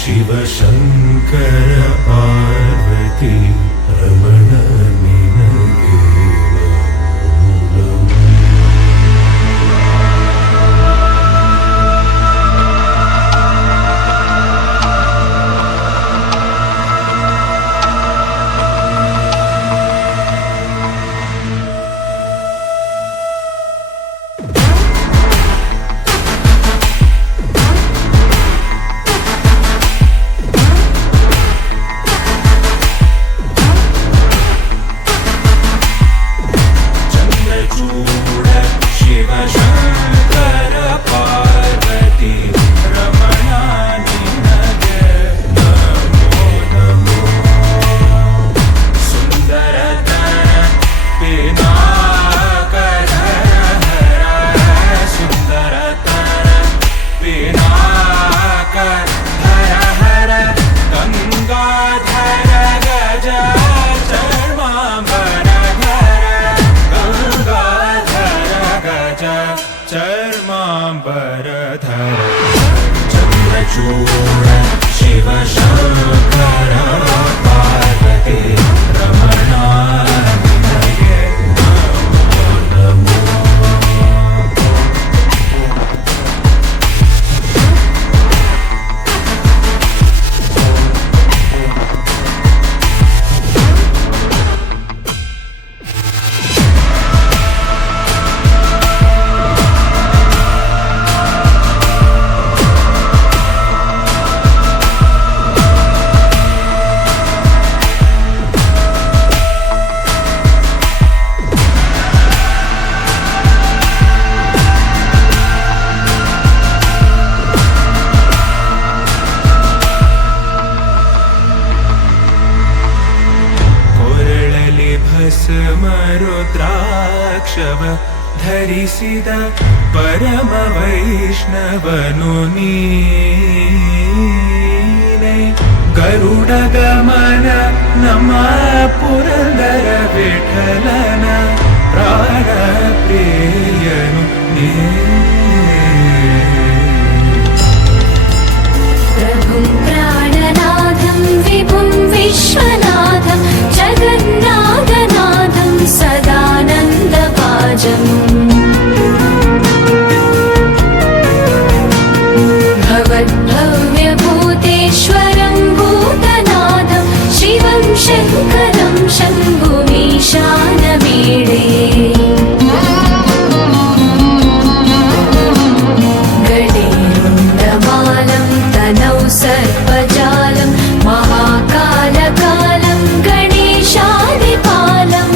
ಶಿವ ಶಂಕರ ಪಾರ್ವತಿ ರಮಣ ನಿನಗೆ चर्मांबरधर चंद्रचूड शिव शंकर पार्वती रमणा निनगे नमो ಸ್ಮರುದ್ರಾಕ್ಷವ ಧರಿಸಿದ ಪರಮ ವೈಷ್ಣವನು ನೀನೆ ಗರುಡ ಗಮನ ನಮ್ಮ ಪುರಂದರ ವಿಠಲನ ಪ್ರಾಣ ಪ್ರಿಯನು ನೀ ಪ್ರಭುಂ ಪ್ರಾಣನಾಥಂ ವಿಭುಂ ವಿಶ್ವನಾಥಂ ಜಗನ್ನಾಥನಾಥಂ ಸದಾನಂದಭಾಜಂ ಭವದ್ಭವ್ಯಭೂತೇಶ್ವರಂ ಭೂತನಾಥಂ ಶಿವಂ ಶಂಕರಂ ಶಂಭುಮೀಶಾನಮೀಡೇ गणेरुण्डमालं तनौ सर्पजालं महाकालकालं गणेशादिपालम्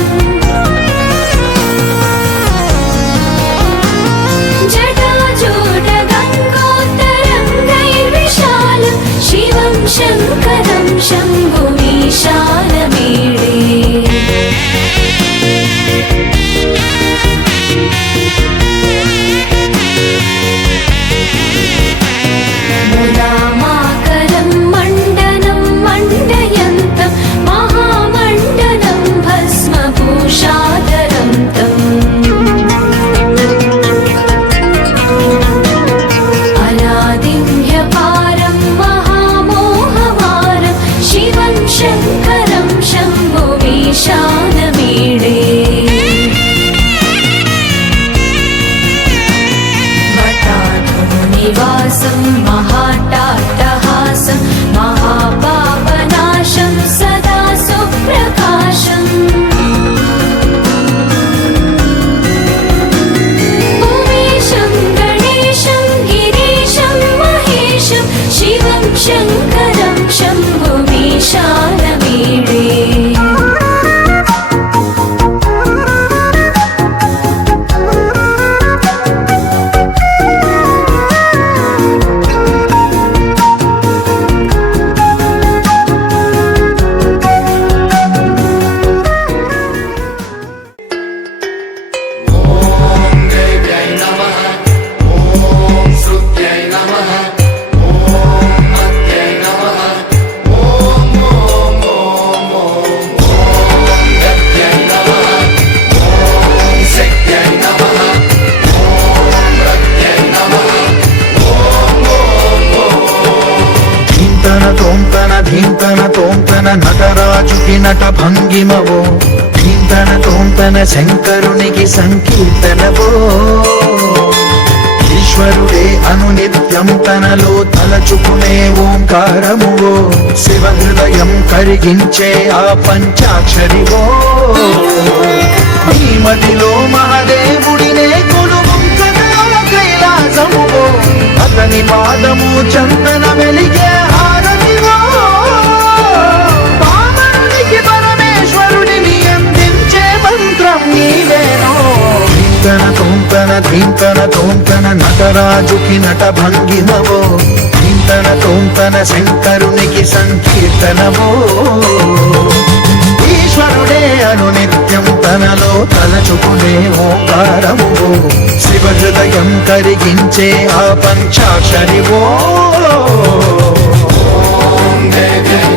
जटाजूटगङ्गोत्तरङ्गैर्विशालं शिवं शङ्करं शम्भुमीशानमीडे मुदामाकरं मण्डनं मण्डयन्तं महामण्डनं भस्मभूषाधरं तम् अनादिं ह्यपारं महामोहमारं शिवं शङ्करं शम्भुमीशानमीडे निवासं महाट्टाट्टहासं महापापनाशं सदा सुप्रकाशम् భంగిమవో ధీంతన తోంతన శంకరునికి సంకీర్తనవో ఈశ్వరుడే అనునిత్యం తనలో తలచుకునే ఓంకారమువో శివ హృదయం కరిగించే ఆ పంచాక్షరివో ఈ మదిలో మహాదేవుడినే కొలువుంకగా కైలాసమువో అతని పాదము చందన వెలిగే హారతివో పావనునికి పరమేశ్వరుడిని అందించే మంత్రం నీవేనో ధీంతన తోంతన నటరాజుకి నట భంగిమవో ధీంతన శంకరునికి సంకీర్తనవో ఈశ్వరుడే అనునిత్యం తనలో తలచుకునే ఓంకారమువో శివ హృదయం కరిగించే ఆ పంచాక్షరివో జయ జయ